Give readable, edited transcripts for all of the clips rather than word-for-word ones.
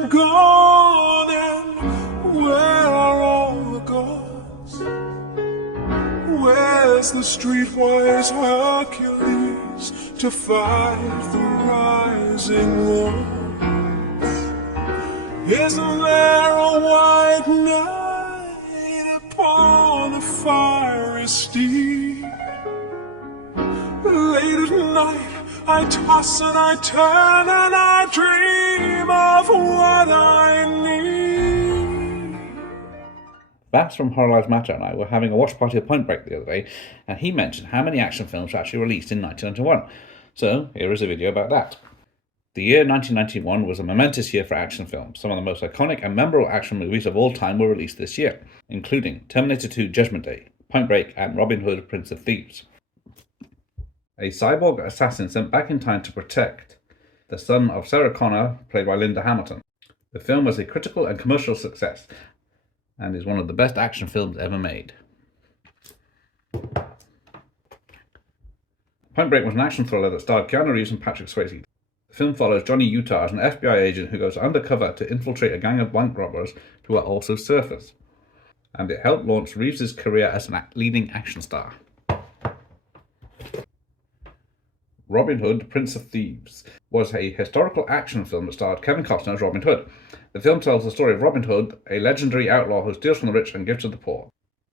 I'm gone, and where are all the gods? Where's the streetwise Hercules to fight the rising war? Isn't there a white knight upon a fiery steed? Late at night I toss and I turn and I dream of what I need. Babs from Horror Lives Matter and I were having a watch party at Point Break the other day, and he mentioned how many action films were actually released in 1991. So here is a video about that. The year 1991 was a momentous year for action films. Some of the most iconic and memorable action movies of all time were released this year, including Terminator 2 Judgment Day, Point Break, and Robin Hood, Prince of Thieves. A cyborg assassin sent back in time to protect the son of Sarah Connor, played by Linda Hamilton. The film was a critical and commercial success, and is one of the best action films ever made. Point Break was an action thriller that starred Keanu Reeves and Patrick Swayze. The film follows Johnny Utah as an FBI agent who goes undercover to infiltrate a gang of bank robbers who are also surfers. And it helped launch Reeves' career as a leading action star. Robin Hood, Prince of Thieves was a historical action film that starred Kevin Costner as Robin Hood. The film tells the story of Robin Hood, a legendary outlaw who steals from the rich and gives to the poor.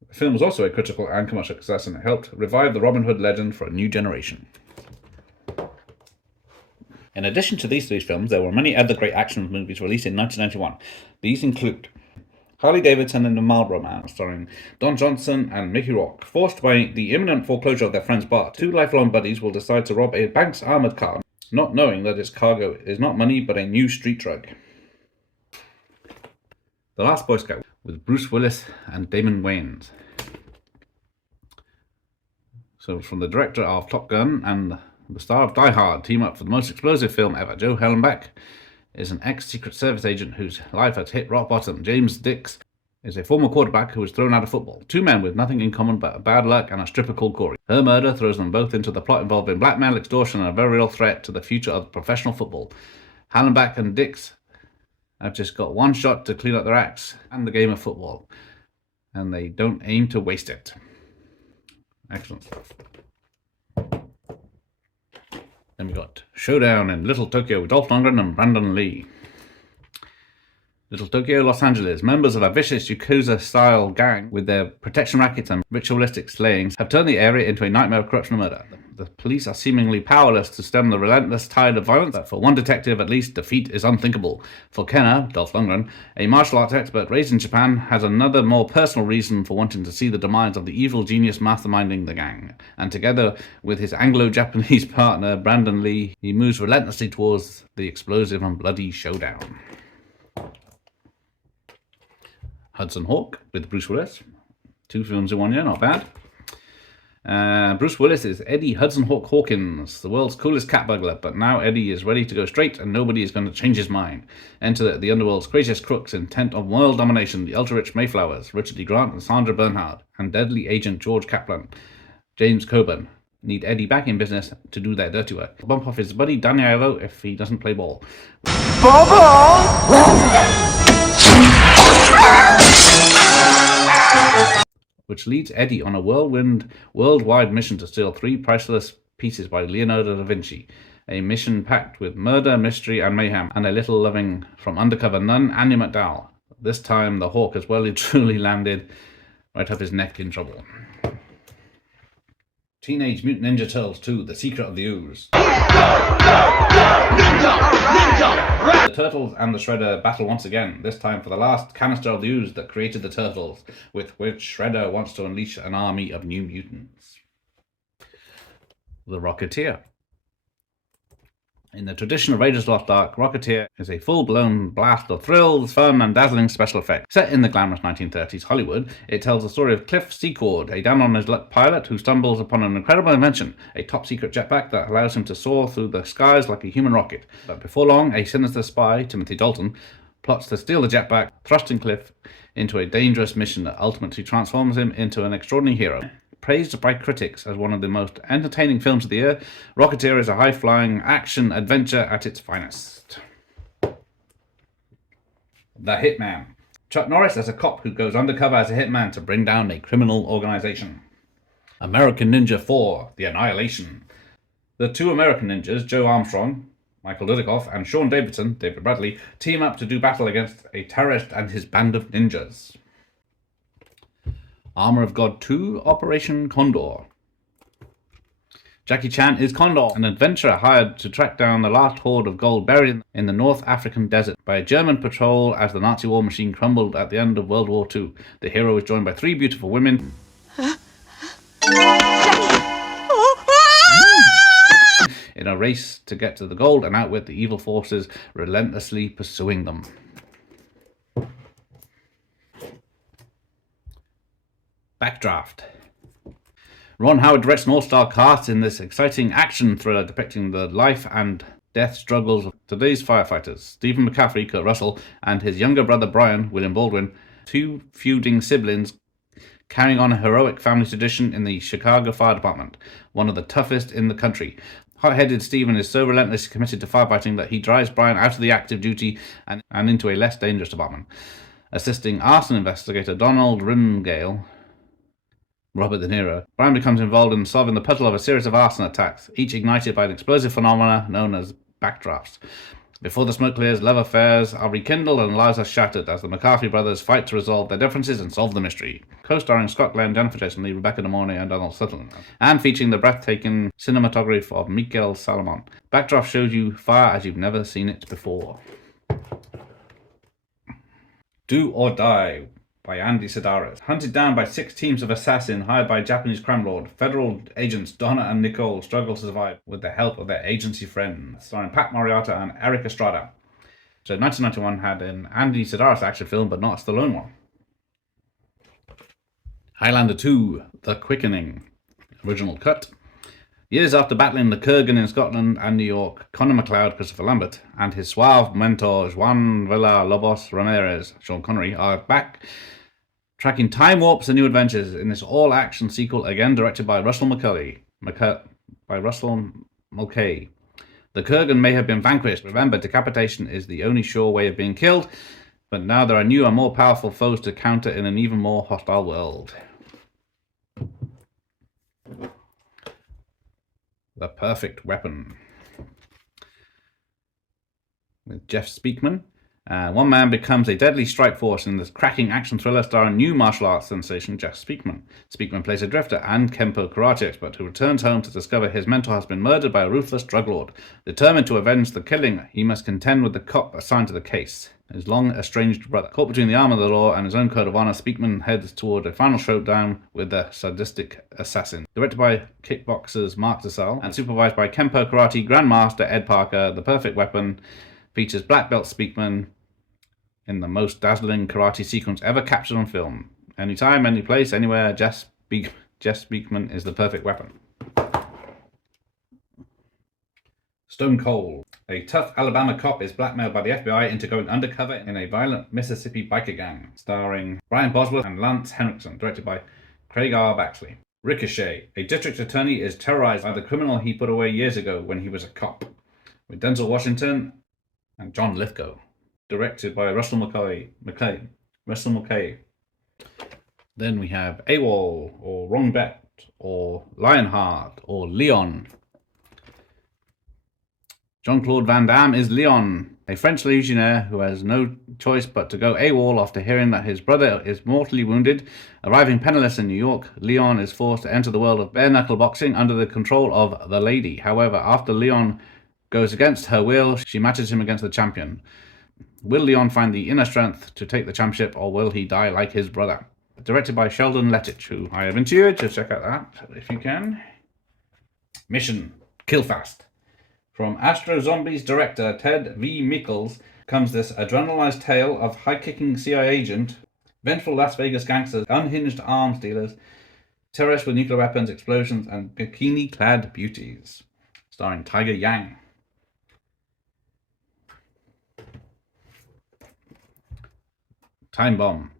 The film was also a critical and commercial success, and it helped revive the Robin Hood legend for a new generation. In addition to these three films, there were many other great action movies released in 1991. These include Harley Davidson and the Marlboro Man, starring Don Johnson and Mickey Rourke. Forced by the imminent foreclosure of their friend's bar, two lifelong buddies will decide to rob a bank's armored car, not knowing that its cargo is not money but a new street drug. The Last Boy Scout, with Bruce Willis and Damon Wayans. So from the director of Top Gun and the star of Die Hard, team up for the most explosive film ever. Joe Hallenbeck is an ex-Secret Service agent whose life has hit rock bottom. James Dix is a former quarterback who was thrown out of football. Two men with nothing in common but bad luck and a stripper called Corey. Her murder throws them both into the plot involving blackmail, extortion, and a very real threat to the future of professional football. Hallenbeck and Dix have just got one shot to clean up their acts and the game of football, and they don't aim to waste it. Excellent. Then we got Showdown in Little Tokyo with Dolph Lundgren and Brandon Lee. Little Tokyo, Los Angeles. Members of a vicious Yakuza-style gang with their protection rackets and ritualistic slayings have turned the area into a nightmare of corruption and murder. The police are seemingly powerless to stem the relentless tide of violence, but for one detective at least, defeat is unthinkable. For Kenna, Dolph Lundgren, a martial arts expert raised in Japan, has another more personal reason for wanting to see the demise of the evil genius masterminding the gang. And together with his Anglo-Japanese partner, Brandon Lee, he moves relentlessly towards the explosive and bloody showdown. Hudson Hawk with Bruce Willis. Two films in 1 year, not bad. Bruce Willis is Eddie Hudson Hawk Hawkins, the world's coolest cat burglar, but now Eddie is ready to go straight and nobody is going to change his mind. Enter the underworld's craziest crooks intent on world domination, the ultra-rich Mayflowers, Richard E. Grant and Sandra Bernhard, and deadly agent George Kaplan, James Coburn, need Eddie back in business to do their dirty work. Bump off his buddy Danny Aiello if he doesn't play ball. Which leads Eddie on a worldwide mission to steal three priceless pieces by Leonardo da Vinci. A mission packed with murder, mystery, and mayhem, and a little loving from undercover nun Annie McDowell. This time the Hawk has well and truly landed right up his neck in trouble. Teenage Mutant Ninja Turtles 2, The Secret of the Ooze. The Turtles and the Shredder battle once again, this time for the last canister of the ooze that created the Turtles, with which Shredder wants to unleash an army of new mutants. The Rocketeer. In the tradition of Raiders of the Lost Ark, Rocketeer is a full-blown blast of thrills, fun, and dazzling special effects. Set in the glamorous 1930s Hollywood, it tells the story of Cliff Secord, a down-on-his-luck pilot who stumbles upon an incredible invention, a top-secret jetpack that allows him to soar through the skies like a human rocket. But before long, a sinister spy, Timothy Dalton, plots to steal the jetpack, thrusting Cliff into a dangerous mission that ultimately transforms him into an extraordinary hero. Praised by critics as one of the most entertaining films of the year, Rocketeer is a high-flying action-adventure at its finest. The Hitman. Chuck Norris as a cop who goes undercover as a hitman to bring down a criminal organization. American Ninja 4, The Annihilation. The two American ninjas, Joe Armstrong, Michael Dudikoff, and Sean Davidson, David Bradley, team up to do battle against a terrorist and his band of ninjas. Armor of God 2, Operation Condor. Jackie Chan is Condor, an adventurer hired to track down the last hoard of gold buried in the North African desert by a German patrol as the Nazi war machine crumbled at the end of World War II. The hero is joined by 3 beautiful women in a race to get to the gold and outwit the evil forces relentlessly pursuing them. Backdraft. Ron Howard directs an all-star cast in this exciting action thriller depicting the life and death struggles of today's firefighters. Stephen McCaffrey, Kurt Russell, and his younger brother Brian, William Baldwin, 2 feuding siblings carrying on a heroic family tradition in the Chicago Fire Department, one of the toughest in the country. Hot-headed Stephen is so relentlessly committed to firefighting that he drives Brian out of the active duty and into a less dangerous department. Assisting arson investigator Donald Rimgale, Robert De Niro, Brian becomes involved in solving the puzzle of a series of arson attacks, each ignited by an explosive phenomena known as backdrafts. Before the smoke clears, love affairs are rekindled and lives are shattered as the McCarthy brothers fight to resolve their differences and solve the mystery. Co-starring Scott Glenn, Jennifer Jason Leigh, Rebecca De Mornay, and Donald Sutherland, and featuring the breathtaking cinematography of Mikel Salomon. Backdraft shows you fire as you've never seen it before. Do or Die by Andy Sidaris. Hunted down by 6 teams of assassins hired by a Japanese crime lord, federal agents Donna and Nicole struggle to survive with the help of their agency friends. Starring Pat Morita and Eric Estrada. So 1991 had an Andy Sidaris action film, but not a Stallone one. Highlander 2, The Quickening. Original cut. Years after battling the Kurgan in Scotland and New York, Conor McLeod, Christopher Lambert, and his suave mentor Juan Villa-Lobos Ramirez, Sean Connery, are back tracking time warps and new adventures in this all-action sequel, again directed by Russell Mulcahy. The Kurgan may have been vanquished. Remember, decapitation is the only sure way of being killed, but now there are new and more powerful foes to counter in an even more hostile world. The Perfect Weapon. With Jeff Speakman. One man becomes a deadly strike force in this cracking action thriller starring new martial arts sensation Jeff Speakman. Speakman plays a drifter and Kempo karate expert who returns home to discover his mentor has been murdered by a ruthless drug lord. Determined to avenge the killing, he must contend with the cop assigned to the case, his long-estranged brother. Caught between the arm of the law and his own code of honor, Speakman heads toward a final showdown with the sadistic assassin. Directed by kickboxers Mark Zassel and supervised by Kempo karate grandmaster Ed Parker, The Perfect Weapon features black belt Speakman in the most dazzling karate sequence ever captured on film. Anytime, any place, anywhere, Jeff Speakman is the perfect weapon. Stone Cold. A tough Alabama cop is blackmailed by the FBI into going undercover in a violent Mississippi biker gang, starring Brian Bosworth and Lance Henriksen, directed by Craig R. Baxley. Ricochet. A district attorney is terrorized by the criminal he put away years ago when he was a cop, with Denzel Washington and John Lithgow. Directed by Russell Mulcahy. Then we have AWOL, or Wrong Bet, or Lionheart, or Leon. Jean-Claude Van Damme is Leon, a French legionnaire who has no choice but to go AWOL after hearing that his brother is mortally wounded. Arriving penniless in New York, Leon is forced to enter the world of bare-knuckle boxing under the control of the Lady. However, after Leon goes against her will, she matches him against the champion. Will Leon find the inner strength to take the championship, or will he die like his brother? Directed by Sheldon Lettich, who I have interviewed, so check out that if you can. Mission: Kill Fast. From Astro Zombies director Ted V. Mickles comes this adrenalized tale of high-kicking CIA agent, vengeful Las Vegas gangsters, unhinged arms dealers, terrorists with nuclear weapons, explosions, and bikini-clad beauties. Starring Tiger Yang. Time Bomb.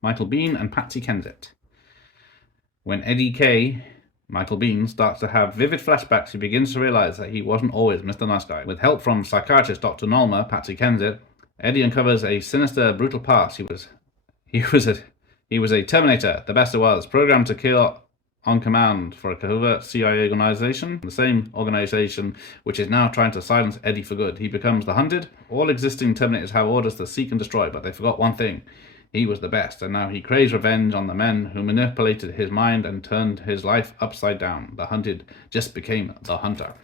Michael Biehn and Patsy Kensit. When Eddie K., Michael Biehn, starts to have vivid flashbacks, he begins to realize that he wasn't always Mr. Nice Guy. With help from psychiatrist Dr. Nolmer, Patsy Kensit Eddie uncovers a sinister, brutal past. He was a Terminator, the best there was, programmed to kill on command for a covert CIA organization, the same organization which is now trying to silence Eddie for good. He becomes the Hunted. All existing Terminators have orders to seek and destroy, but they forgot one thing. He was the best, and now he craves revenge on the men who manipulated his mind and turned his life upside down. The Hunted just became the Hunter.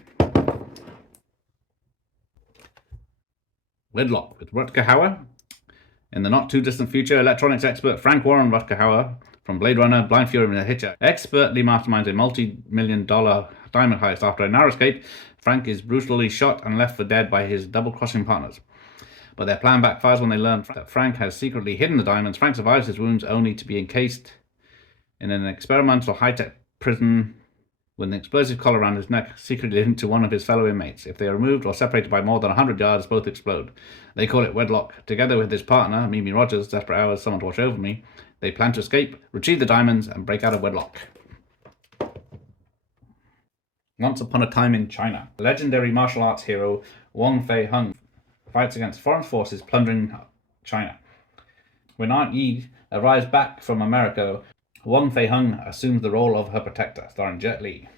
Wedlock with Rutger Hauer. In the not-too-distant future, electronics expert Frank Warren Rutger Hauer from Blade Runner, Blind Fury, and The Hitcher expertly masterminds a multi-million-dollar diamond heist. After a narrow escape, Frank is brutally shot and left for dead by his double-crossing partners. But their plan backfires when they learn that Frank has secretly hidden the diamonds. Frank survives his wounds only to be encased in an experimental high-tech prison with an explosive collar around his neck, secretly linked to one of his fellow inmates. If they are removed or separated by more than 100 yards, both explode. They call it Wedlock. Together with his partner, Mimi Rogers, desperate hours, someone to watch over me, they plan to escape, retrieve the diamonds, and break out of Wedlock. Once upon a time in China, legendary martial arts hero Wang Fei Hung fights against foreign forces plundering China. When Aunt Yi arrives back from America, Wang Fei Hung assumes the role of her protector, starring Jet Li.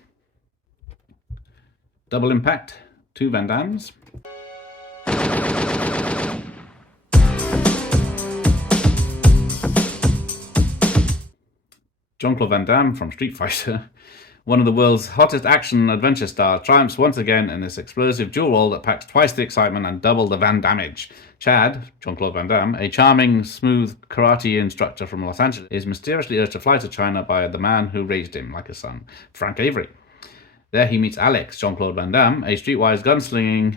Double Impact, 2 Van Dammes. Jean-Claude Van Damme from Street Fighter, one of the world's hottest action adventure stars, triumphs once again in this explosive dual role that packs twice the excitement and double the Van Damage. Chad, Jean-Claude Van Damme, a charming, smooth karate instructor from Los Angeles, is mysteriously urged to fly to China by the man who raised him like a son, Frank Avery. There he meets Alex, Jean-Claude Van Damme, a streetwise gunslinging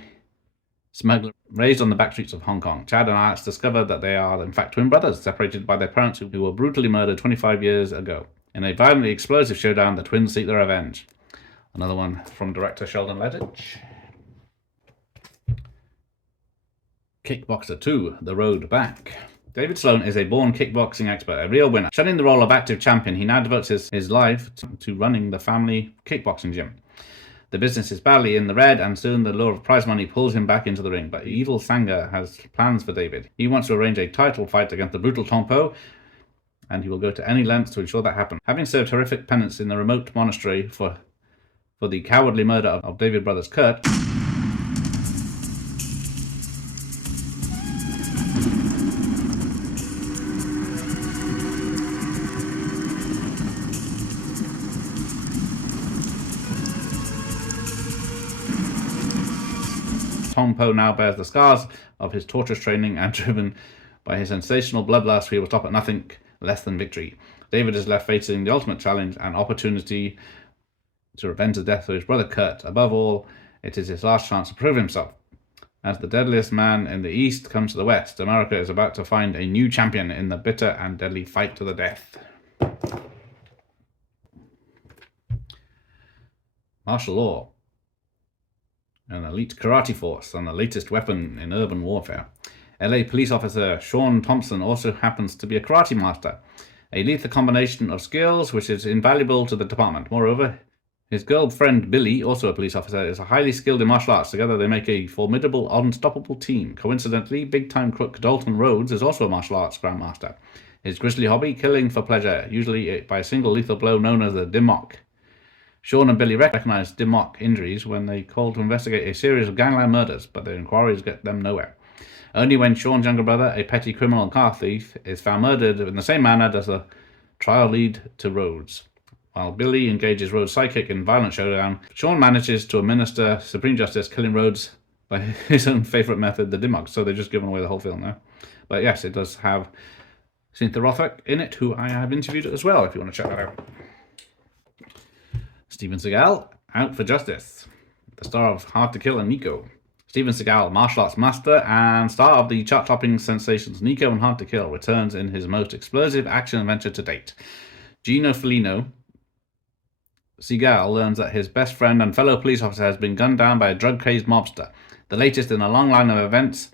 smuggler raised on the backstreets of Hong Kong. Chad and Alex discover that they are in fact twin brothers, separated by their parents who were brutally murdered 25 years ago. In a violently explosive showdown, the twins seek their revenge. Another one from director Sheldon Lettich. Kickboxer 2, The Road Back. David Sloan is a born kickboxing expert, a real winner. Shunning the role of active champion, he now devotes his life to running the family kickboxing gym. The business is badly in the red, and soon the lure of prize money pulls him back into the ring. But evil Sangha has plans for David. He wants to arrange a title fight against the brutal Tong Po, and he will go to any lengths to ensure that happens. Having served horrific penance in the remote monastery for the cowardly murder of David Brothers Kurt, Tong Po now bears the scars of his torturous training, and driven by his sensational bloodlust, he will stop at nothing less than victory. David is left facing the ultimate challenge, an opportunity to revenge the death of his brother Kurt. Above all, it is his last chance to prove himself. As the deadliest man in the East comes to the West, America is about to find a new champion in the bitter and deadly fight to the death. Martial law. An elite karate force and the latest weapon in urban warfare. LA police officer Sean Thompson also happens to be a karate master, a lethal combination of skills which is invaluable to the department. Moreover, his girlfriend Billy, also a police officer, is highly skilled in martial arts. Together they make a formidable, unstoppable team. Coincidentally, big-time crook Dalton Rhodes is also a martial arts grandmaster. His grisly hobby, killing for pleasure, usually by a single lethal blow known as the Dimmock. Sean and Billy recognize Dimmock injuries when they call to investigate a series of gangland murders, but their inquiries get them nowhere. Only when Sean's younger brother, a petty criminal and car thief, is found murdered in the same manner does the trial lead to Rhodes. While Billy engages Rhodes' sidekick in violent showdown, Sean manages to administer supreme justice, killing Rhodes by his own favourite method, the Dimmock. So they've just given away the whole film now. But yes, it does have Cynthia Rothrock in it, who I have interviewed as well, if you want to check that out. Steven Seagal, Out for Justice, the star of Hard to Kill and Nico. Steven Seagal, martial arts master and star of the chart-topping sensations Nico and Hard to Kill, returns in his most explosive action adventure to date. Gino Felino, Seagal learns that his best friend and fellow police officer has been gunned down by a drug-crazed mobster, the latest in a long line of events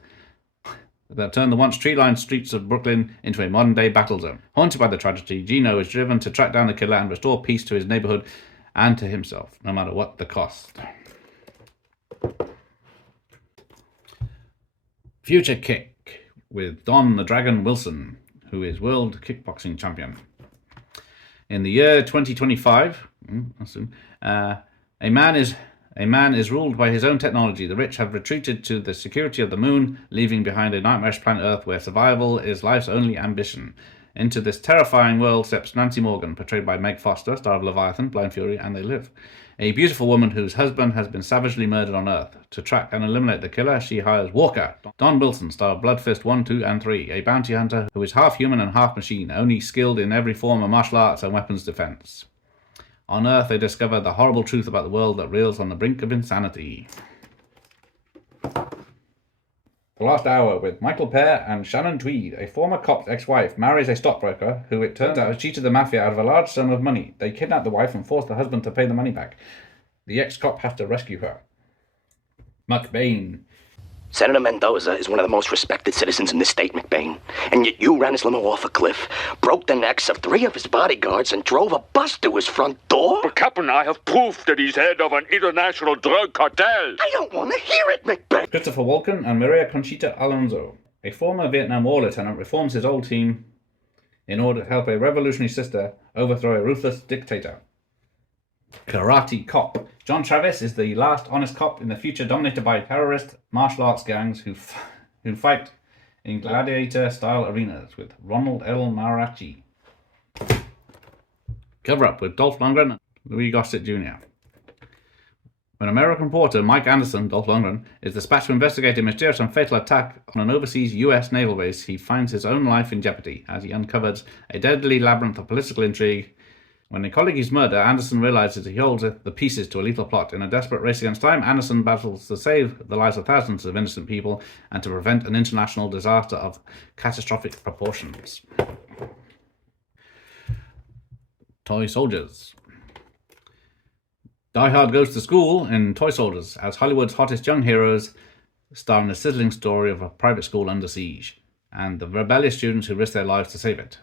that turned the once tree-lined streets of Brooklyn into a modern-day battle zone. Haunted by the tragedy, Gino is driven to track down the killer and restore peace to his neighborhood and to himself, no matter what the cost. Future Kick. with Don the Dragon Wilson, who is world kickboxing champion. In the year 2025, a man is ruled by his own technology. The rich have retreated to the security of the moon, leaving behind a nightmarish planet Earth where survival is life's only ambition. Into this terrifying world steps Nancy Morgan, portrayed by Meg Foster, star of Leviathan, Blind Fury, and They Live. A beautiful woman whose husband has been savagely murdered on Earth. To track and eliminate the killer, she hires Walker, Don Wilson, star of Blood Fist 1, 2, and 3, a bounty hunter who is half human and half machine, only skilled in every form of martial arts and weapons defense. On Earth, they discover the horrible truth about the world that reels on the brink of insanity. The Last Hour with Michael Pear and Shannon Tweed. A former cop's ex-wife marries a stockbroker who, it turns out, has cheated the mafia out of a large sum of money. They kidnap the wife and force the husband to pay the money back. The ex-cop has to rescue her. McBain. Senator Mendoza is one of the most respected citizens in this state, McBain. And yet you ran his limo off a cliff, broke the necks of 3 of his bodyguards, and drove a bus to his front door? But Captain, I have proof that he's head of an international drug cartel. I don't want to hear it, McBain. Christopher Walken and Maria Conchita Alonso. A former Vietnam War lieutenant reforms his old team in order to help a revolutionary sister overthrow a ruthless dictator. Karate Cop. John Travis is the last honest cop in the future dominated by terrorist martial arts gangs who fight in gladiator-style arenas, with Ronald L. Marachi. Cover Up with Dolph Lundgren and Louis Gossett Jr. When American reporter Mike Anderson, Dolph Lundgren, is dispatched to investigate a mysterious and fatal attack on an overseas U.S. naval base, he finds his own life in jeopardy as he uncovers a deadly labyrinth of political intrigue. When a colleague is murdered, Anderson realizes he holds the pieces to a lethal plot. In a desperate race against time, Anderson battles to save the lives of thousands of innocent people and to prevent an international disaster of catastrophic proportions. Toy Soldiers. Die Hard goes to school in Toy Soldiers as Hollywood's hottest young heroes, starring a sizzling story of a private school under siege and the rebellious students who risk their lives to save it.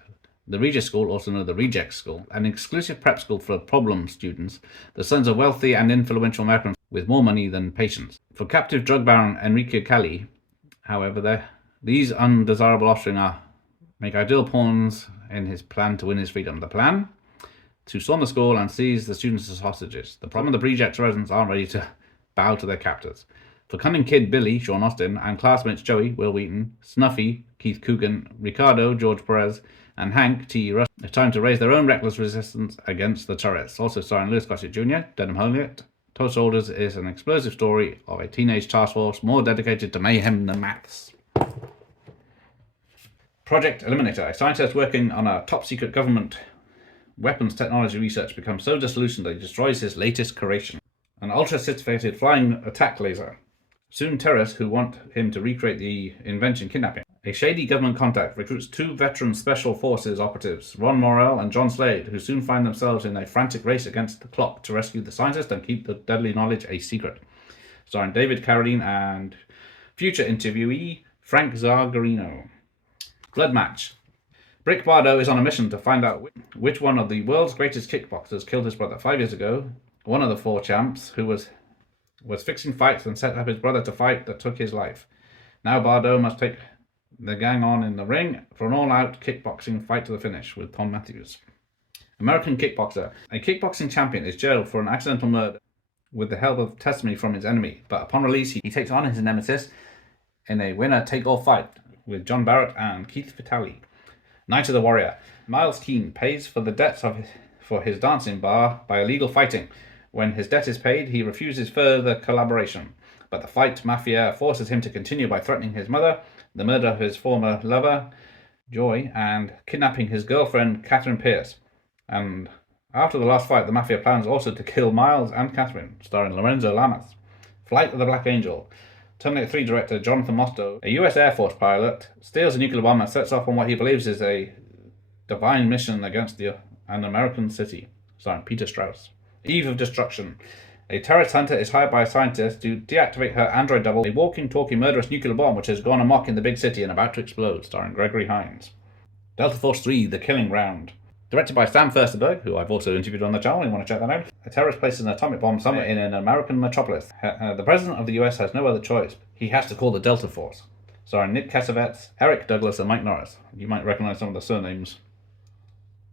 The Regis School, also known as the Reject School, an exclusive prep school for problem students, the sons of wealthy and influential Americans with more money than patience. For captive drug baron Enrique Cali, however, these undesirable offspring make ideal pawns in his plan to win his freedom. The plan? To storm the school and seize the students as hostages. The problem, the Reject residents aren't ready to bow to their captors. For cunning kid Billy, Sean Austin, and classmates Joey, Will Wheaton, Snuffy, Keith Coogan, Ricardo, George Perez, and Hank T. Russ, it's time to raise their own reckless resistance against the terrorists. Also starring Louis Gossett Jr., Denham Holliott. Toy Soldiers is an explosive story of a teenage task force more dedicated to mayhem than maths. Project Eliminator. A scientist working on a top-secret government weapons technology research becomes so disillusioned that he destroys his latest creation. An ultra-sophisticated flying attack laser. Soon terrorists who want him to recreate the invention kidnap him. A shady government contact recruits 2 veteran Special Forces operatives, Ron Morrell and John Slade, who soon find themselves in a frantic race against the clock to rescue the scientist and keep the deadly knowledge a secret. Starring David Carradine and future interviewee Frank Zargarino. Blood Match. Brick Bardo is on a mission to find out which one of the world's greatest kickboxers killed his brother 5 years ago. One of the 4 champs who was fixing fights and set up his brother to fight that took his life. Now Bardo must take the gang on in the ring for an all-out kickboxing fight to the finish with Tom Matthews. American Kickboxer. A kickboxing champion is jailed for an accidental murder with the help of testimony from his enemy, but upon release he takes on his nemesis in a winner-take-all fight with John Barrett and Keith Vitale. Night of the Warrior. Miles Keane pays for the debts for his dancing bar by illegal fighting. When his debt is paid, he refuses further collaboration, but the fight mafia forces him to continue by threatening his mother, the murder of his former lover, Joy, and kidnapping his girlfriend, Catherine Pierce. And after the last fight, the mafia plans also to kill Miles and Catherine, starring Lorenzo Lamas. Flight of the Black Angel. Terminator 3 director Jonathan Mostow, a U.S. Air Force pilot, steals a nuclear bomb and sets off on what he believes is a divine mission against an American city, starring Peter Strauss. Eve of Destruction. A terrorist hunter is hired by a scientist to deactivate her android double, a walking, talking, murderous nuclear bomb which has gone amok in the big city and about to explode, starring Gregory Hines. Delta Force 3, The Killing Ground. Directed by Sam Furstenberg, who I've also interviewed on the channel, you want to check that out. A terrorist places an atomic bomb somewhere in an American metropolis. The president of the US has no other choice. He has to call the Delta Force. starring Nick Cassavetes, Eric Douglas, and Mike Norris. You might recognize some of the surnames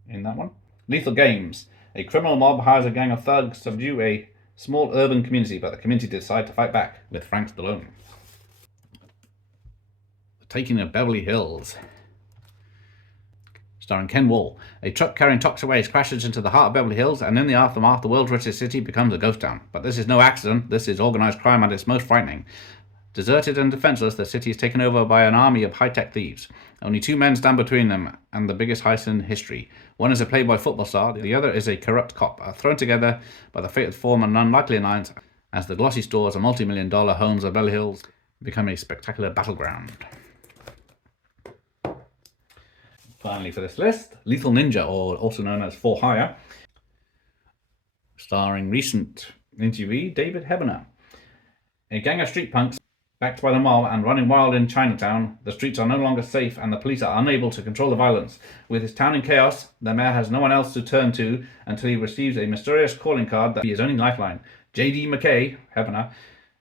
in that one. Lethal Games. A criminal mob hires a gang of thugs to subdue a small urban community, but the community decide to fight back with Frank Stallone. The Taking of Beverly Hills. Starring Ken Wall. A truck carrying toxic crashes into the heart of Beverly Hills, and in the aftermath, the world's richest city becomes a ghost town. But this is no accident. This is organized crime at its most frightening. Deserted and defenseless, the city is taken over by an army of high-tech thieves. Only two men stand between them and the biggest heist in history. One is a playboy football star, the other is a corrupt cop, thrown together by the fate to form an unlikely alliance as the glossy stores and multi-million-dollar homes of Beverly Hills become a spectacular battleground. Finally for this list, Lethal Ninja, or also known as For Hire, starring recent interviewee David Hebener. A gang of street punks backed by the mob and running wild in Chinatown, the streets are no longer safe and the police are unable to control the violence. With his town in chaos, the mayor has no one else to turn to until he receives a mysterious calling card that be his only lifeline. J.D. McKay, Hebener,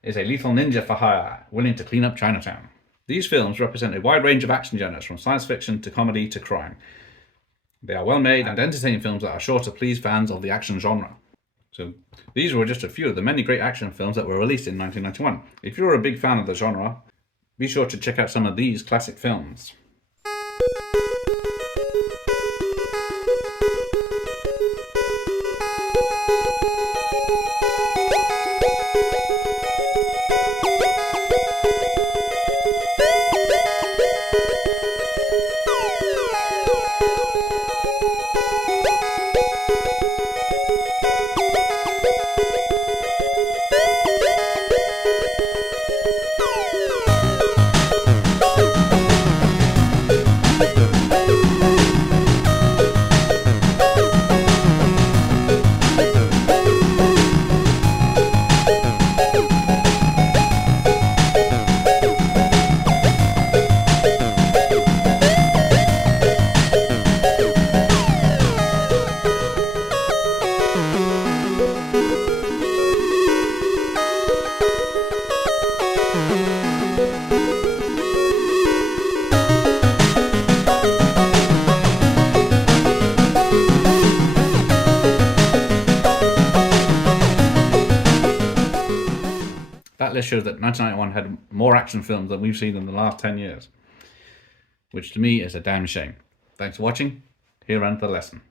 is a lethal ninja for hire, willing to clean up Chinatown. These films represent a wide range of action genres, from science fiction to comedy to crime. They are well-made and entertaining films that are sure to please fans of the action genre. So these were just a few of the many great action films that were released in 1991. If you're a big fan of the genre, be sure to check out some of these classic films. That list shows that 1991 had more action films than we've seen in the last 10 years, which to me is a damn shame. Thanks for watching. Here ends the lesson.